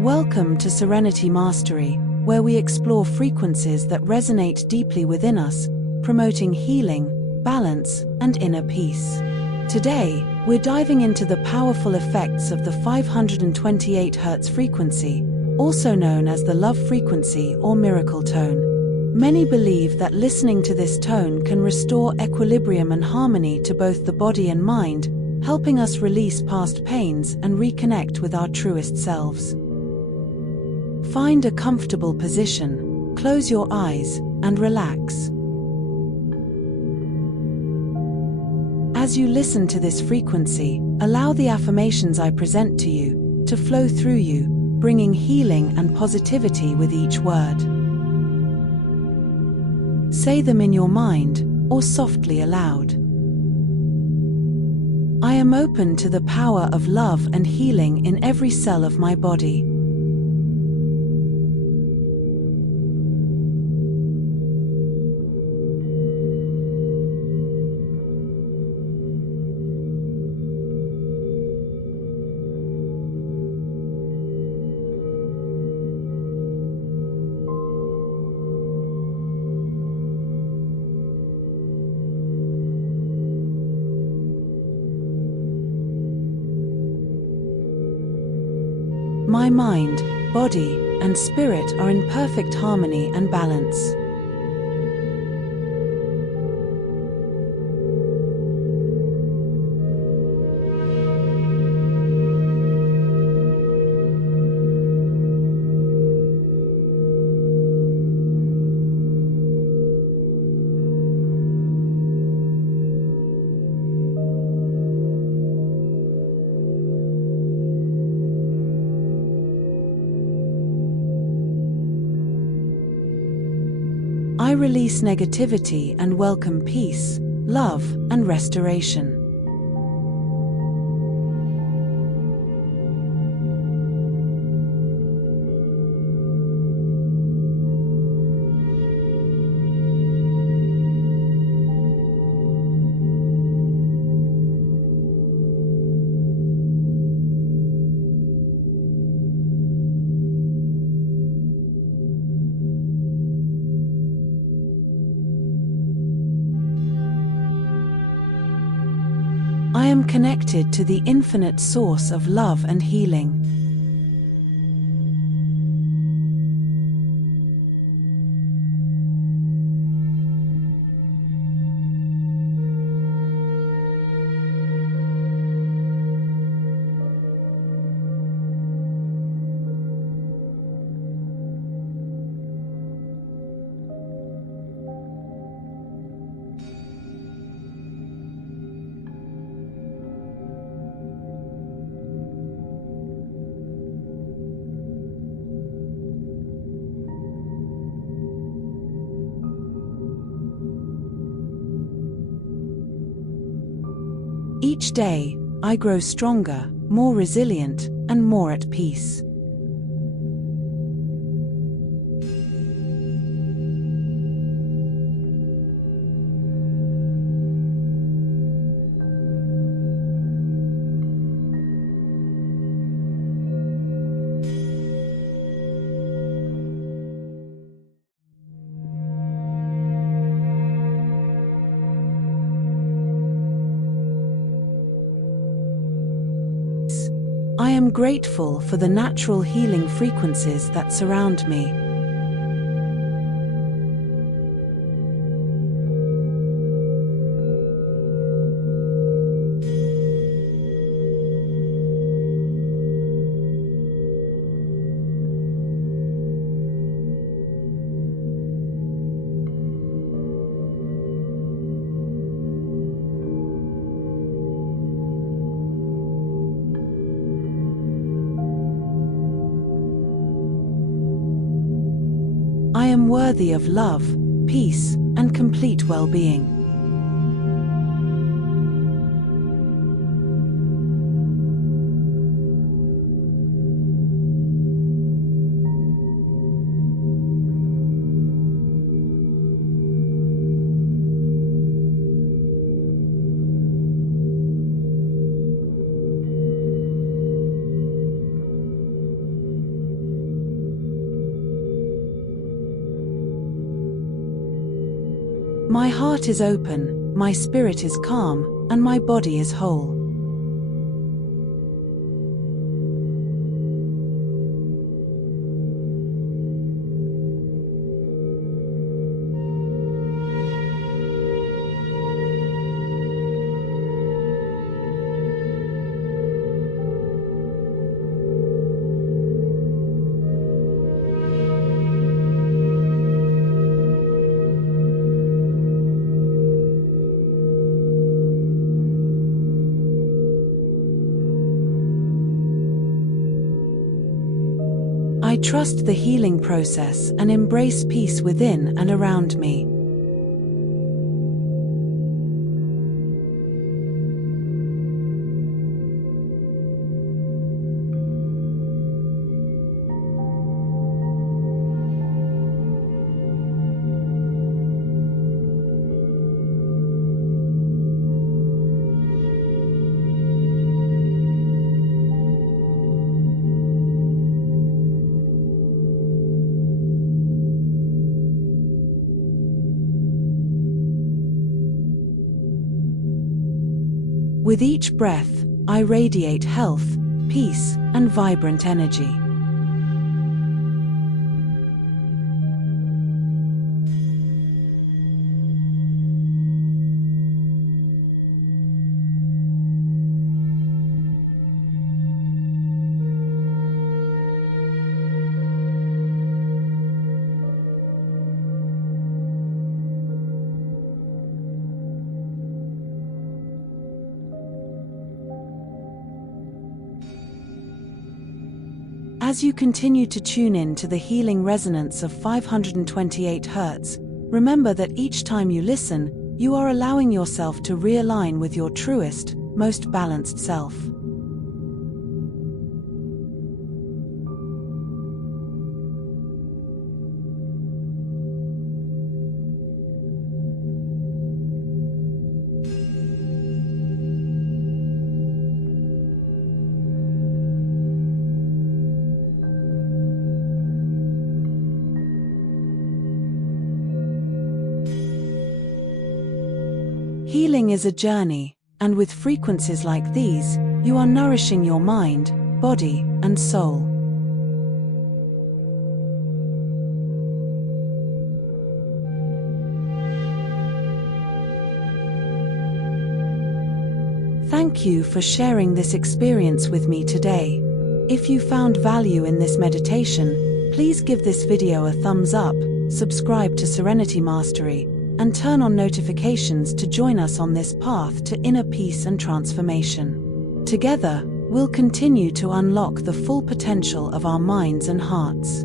Welcome to Serenity Mastery, where we explore frequencies that resonate deeply within us, promoting healing, balance, and inner peace. Today, we're diving into the powerful effects of the 528 Hz frequency, also known as the love frequency or miracle tone. Many believe that listening to this tone can restore equilibrium and harmony to both the body and mind, helping us release past pains and reconnect with our truest selves. Find a comfortable position, close your eyes, and relax. As you listen to this frequency, allow the affirmations I present to you to flow through you, bringing healing and positivity with each word. Say them in your mind or softly aloud. I am open to the power of love and healing in every cell of my body. My mind, body, and spirit are in perfect harmony and balance. I release negativity and welcome peace, love, and restoration. I am connected to the infinite source of love and healing. Each day, I grow stronger, more resilient, and more at peace. I am grateful for the natural healing frequencies that surround me. I am worthy of love, peace, and complete well-being. My heart is open, my spirit is calm, and my body is whole. I trust the healing process and embrace peace within and around me. With each breath, I radiate health, peace, and vibrant energy. As you continue to tune in to the healing resonance of 528 Hz, remember that each time you listen, you are allowing yourself to realign with your truest, most balanced self. Healing is a journey, and with frequencies like these, you are nourishing your mind, body, and soul. Thank you for sharing this experience with me today. If you found value in this meditation, please give this video a thumbs up, subscribe to Serenity Mastery, and turn on notifications to join us on this path to inner peace and transformation. Together, we'll continue to unlock the full potential of our minds and hearts.